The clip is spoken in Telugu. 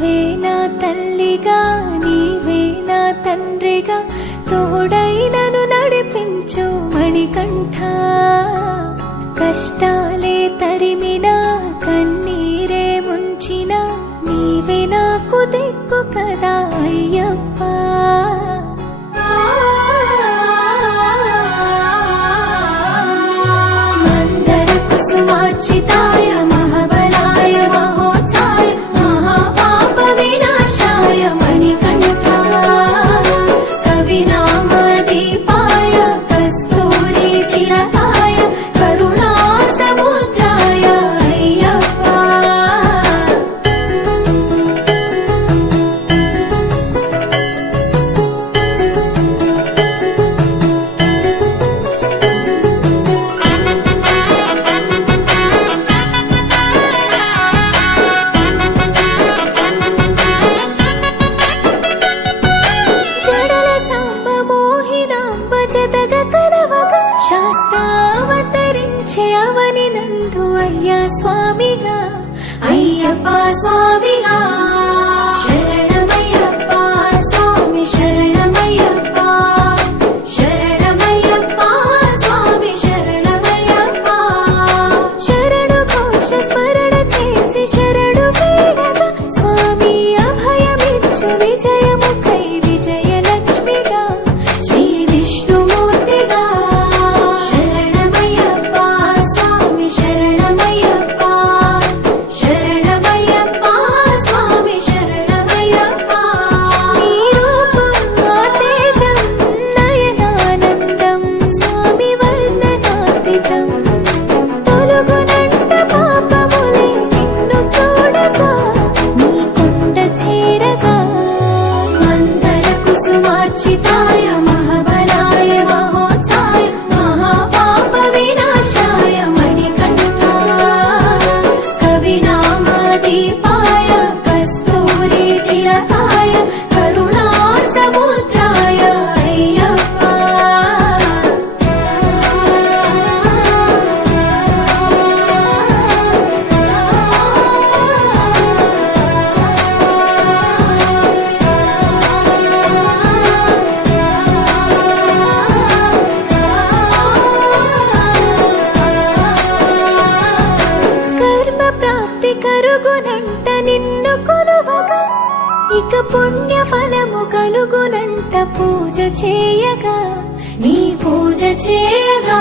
నీవే నా తల్లిగా నీవే నా తండ్రిగా తోడై నన్ను నడిపించు మణికంఠ. కష్టాలే తరిమినా కన్నీరే ముంచినా నీవే నాకు దిక్కు కదా అయ్యప్ప. మందర కుసుమార్చితాయ మహాబలాయ మహోత్సాయ మహాపాప వినాశాయ మణికంఠ. కవినామదీపాయ కస్తూరి తిలకాయ కరుణా సముద్రాయ అయ్యప్ప. జడల సాంబ మోహినాంబ జతగ కలవగ శాస్త్రావతరించే అవని నందు అయ్యా స్వామిగా అయ్యప్ప స్వామిగా. శరణమయ్యప్ప స్వామి శరణమయ్యప్ప శరణమయ్యప్ప స్వామి శరణమయ్యప్ప. శరణు ఘోష స్మరణ చేసి శరణు వేడగా స్వామి అభయమిచ్చు విజయముఖై విజయలక్ష్మిగా శ్రీ విష్ణుమూర్తిగా. శరణమయ్యప్ప స్వామి శరణమయ్యప్ప శరణమయ్యప్ప స్వామి శరణమయ్యప్ప. నీ రూపం తేజం నయనానందం స్వామి వర్ణనాతీతం. తొలగునంట పాపములే నిన్ను చూడగా నీ కొండ చేరగా. మందర కుసుమార్చితాయ మహాబలాయ మహోత్సాయ మహాపాప వినాశాయ మణికంఠ. కవినామదీపాయ కస్తూరి తిలకాయ కరుణా సముద్రాయ అయ్యప్ప. కర్మ ప్రాప్తి కరుగునంట నిన్ను కొలువగా ఇక పుణ్య ఫలము కలుగునంట పూజ చేయగా నీ పూజ చేయగా.